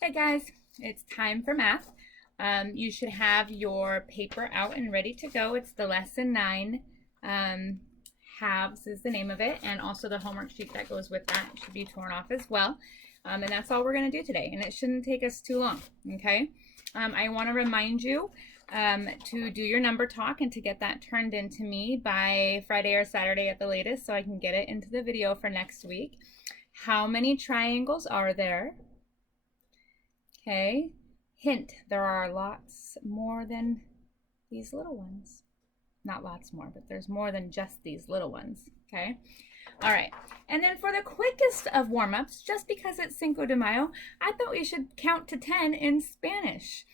Hey guys, it's time for math. You should have your paper out and ready to go. It's the lesson 9. Halves is the name of it, and also the homework sheet that goes with that should be torn off as well. And that's all we're going to do today, and it shouldn't take us too long, okay? I want to remind you to do your number talk and to get that turned into me by Friday or Saturday at the latest so I can get it into the video for next week. How many triangles are there? Okay, hint, there are lots more than these little ones. Not lots more, but there's more than just these little ones, okay? All right, and then for the quickest of warm-ups, just because it's Cinco de Mayo, I thought we should count to 10 in Spanish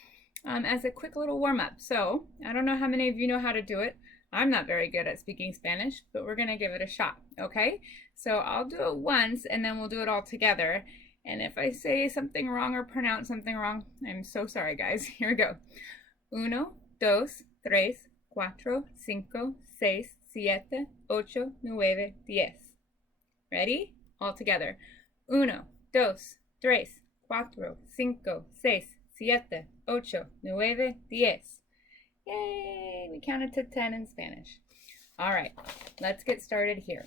as a quick little warm-up. So, I don't know how many of you know how to do it. I'm not very good at speaking Spanish, but we're gonna give it a shot, okay? So I'll do it once, and then we'll do it all together. And if I say something wrong or pronounce something wrong, I'm so sorry, guys. Here we go. Uno, dos, tres, cuatro, cinco, seis, siete, ocho, nueve, diez. Ready? All together. Uno, dos, tres, cuatro, cinco, seis, siete, ocho, nueve, diez. Yay! We counted to 10 in Spanish. All right, let's get started here.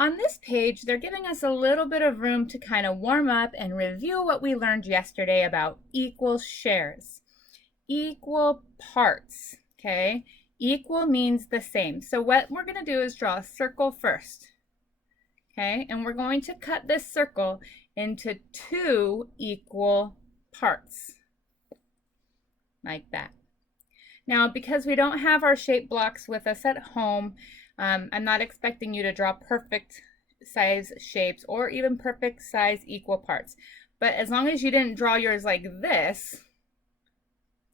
On this page, they're giving us a little bit of room to kind of warm up and review what we learned yesterday about equal shares. Equal parts, okay? Equal means the same. So what we're going to do is draw a circle first, okay? And we're going to cut this circle into 2 equal parts, like that. Now, because we don't have our shape blocks with us at home, I'm not expecting you to draw perfect size shapes or even perfect size equal parts. But as long as you didn't draw yours like this,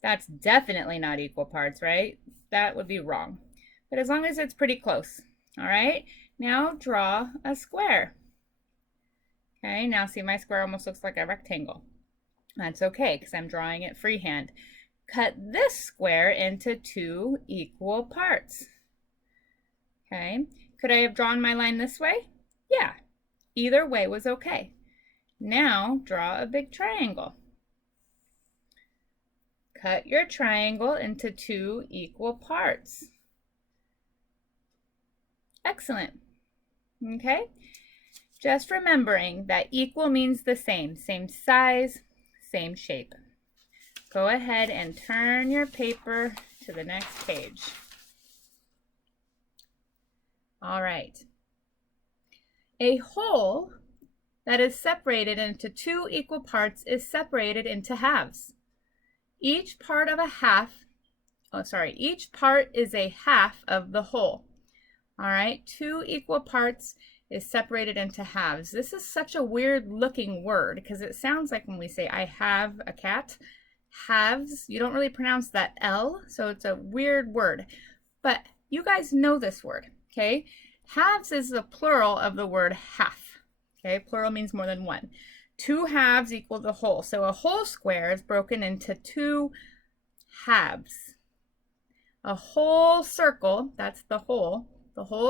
that's definitely not equal parts, right? That would be wrong. But as long as it's pretty close, all right? Now draw a square. Okay, now see, my square almost looks like a rectangle. That's okay, because I'm drawing it freehand. Cut this square into 2 equal parts. Okay, could I have drawn my line this way? Yeah, either way was okay. Now draw a big triangle. Cut your triangle into 2 equal parts. Excellent. Okay, just remembering that equal means the same size, same shape. Go ahead and turn your paper to the next page. All right. A whole that is separated into 2 equal parts is separated into halves. Each part is a half of the whole. All right, 2 equal parts is separated into halves. This is such a weird looking word because it sounds like when we say I have a cat. Halves, you don't really pronounce that L, so it's a weird word. But you guys know this word, okay? Halves is the plural of the word half, okay? Plural means more than one. 2 halves equal the whole. So a whole square is broken into 2 halves. A whole circle, that's the whole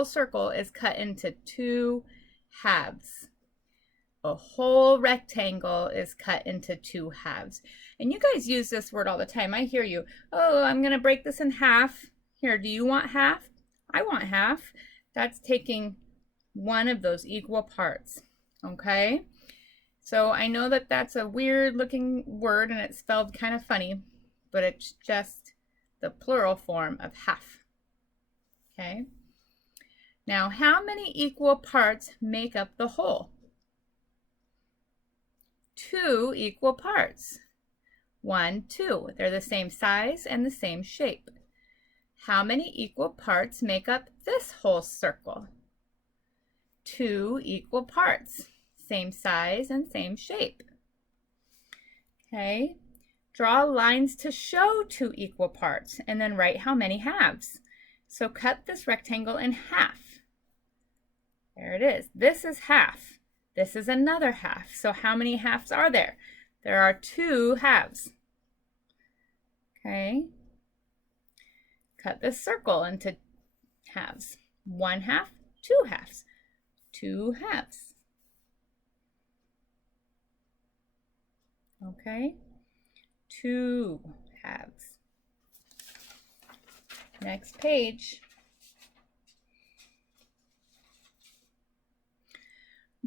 circle is cut into 2 halves. A whole rectangle is cut into 2 halves. And you guys use this word all the time. I hear you. Oh, I'm going to break this in half. Here, do you want half? I want half. That's taking one of those equal parts. Okay? So I know that that's a weird looking word and it's spelled kind of funny, but it's just the plural form of half. Okay? Now, how many equal parts make up the whole? 2 equal parts. 1, 2. They're the same size and the same shape. How many equal parts make up this whole circle? 2 equal parts. Same size and same shape. Okay. Draw lines to show 2 equal parts and then write how many halves. So cut this rectangle in half. There it is. This is half. This is another half. So how many halves are there? There are 2 halves. Okay. Cut this circle into halves. 1 half, 2 halves. 2 halves. Okay, 2 halves. Next page.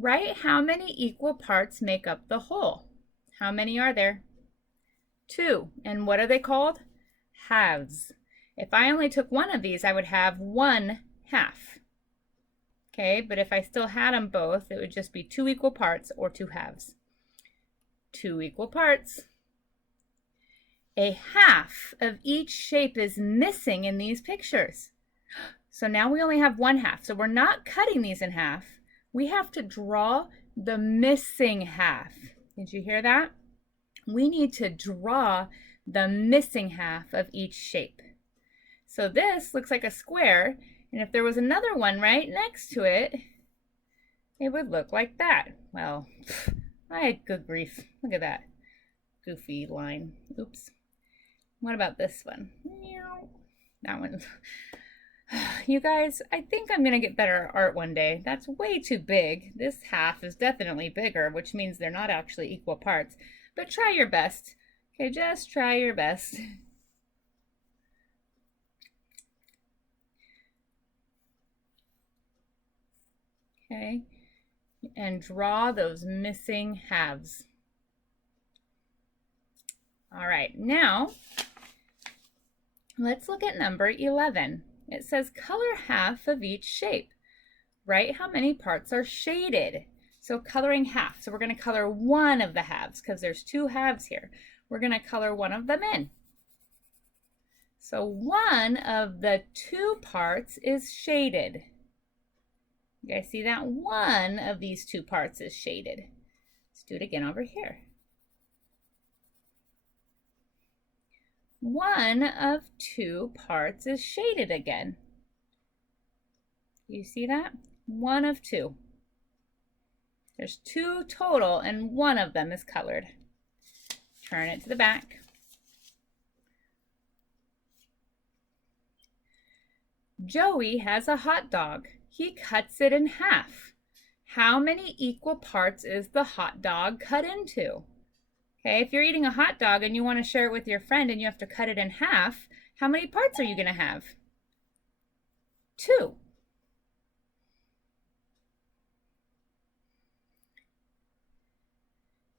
Write how many equal parts make up the whole. How many are there? 2. And what are they called? Halves. If I only took one of these, I would have 1 half. Okay, but if I still had them both, it would just be 2 equal parts or 2 halves. 2 equal parts. A half of each shape is missing in these pictures. So now we only have 1 half. So we're not cutting these in half. We have to draw the missing half. Did you hear that? We need to draw the missing half of each shape. So this looks like a square, and if there was another one right next to it, it would look like that. Well, good grief. Look at that goofy line. Oops. What about this one? That one. You guys, I think I'm going to get better at art one day. That's way too big. This half is definitely bigger, which means they're not actually equal parts. But try your best. Okay, just try your best. Okay, and draw those missing halves. All right, now let's look at number 11. It says color half of each shape. Write how many parts are shaded. So coloring half. So we're going to color one of the halves because there's 2 halves here. We're going to color one of them in. So one of the 2 parts is shaded. You guys see that? One of these 2 parts is shaded. Let's do it again over here. One of 2 parts is shaded again. You see that? One of 2. There's 2 total and one of them is colored. Turn it to the back. Joey has a hot dog. He cuts it in half. How many equal parts is the hot dog cut into? Okay, if you're eating a hot dog and you want to share it with your friend and you have to cut it in half, how many parts are you going to have? 2.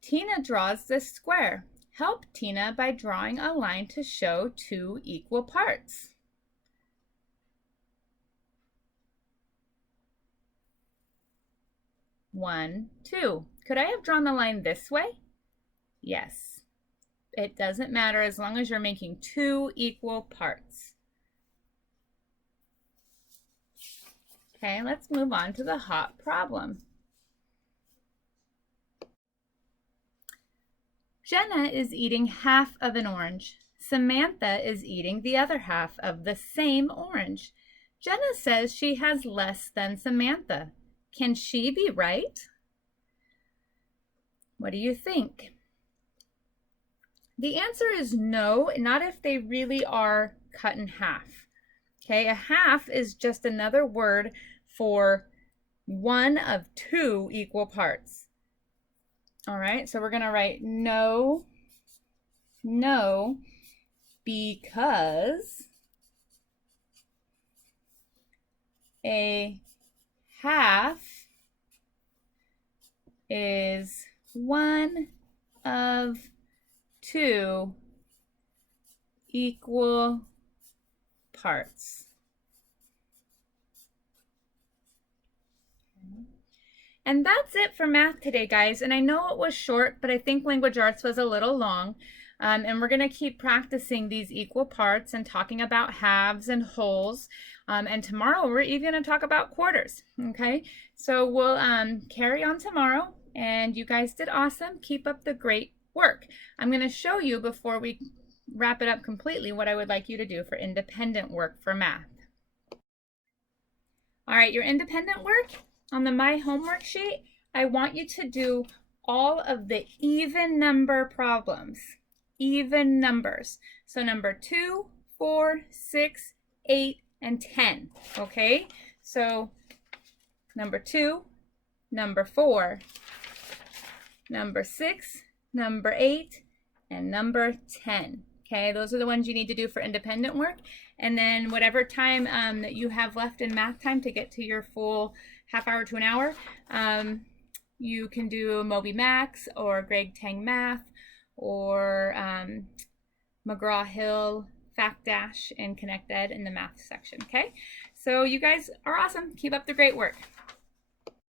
Tina draws this square. Help Tina by drawing a line to show 2 equal parts. One, 2. Could I have drawn the line this way? Yes. It doesn't matter as long as you're making 2 equal parts. Okay, let's move on to the hot problem. Jenna is eating half of an orange. Samantha is eating the other half of the same orange. Jenna says she has less than Samantha. Can she be right? What do you think? The answer is no, not if they really are cut in half. Okay, a half is just another word for one of 2 equal parts. All right, so we're going to write no, no, because a half is one of 2 equal parts. And that's it for math today, guys. And I know it was short, but I think language arts was a little long. And we're going to keep practicing these equal parts and talking about halves and wholes. And tomorrow we're even going to talk about quarters. Okay, so we'll carry on tomorrow. And you guys did awesome. Keep up the great work. I'm going to show you before we wrap it up completely what I would like you to do for independent work for math. All right, your independent work on the My Homework sheet, I want you to do all of the even number problems. Even numbers. So number 2, 4, 6, 8, and 10. Okay, so number 2, number 4, number 6, number 8, and number 10. Okay, those are the ones you need to do for independent work. And then whatever time that you have left in math time to get to your full half hour to an hour, you can do Moby Max or Greg Tang Math or McGraw-Hill Fact Dash and Connect Ed in the math section. Okay, so you guys are awesome. Keep up the great work.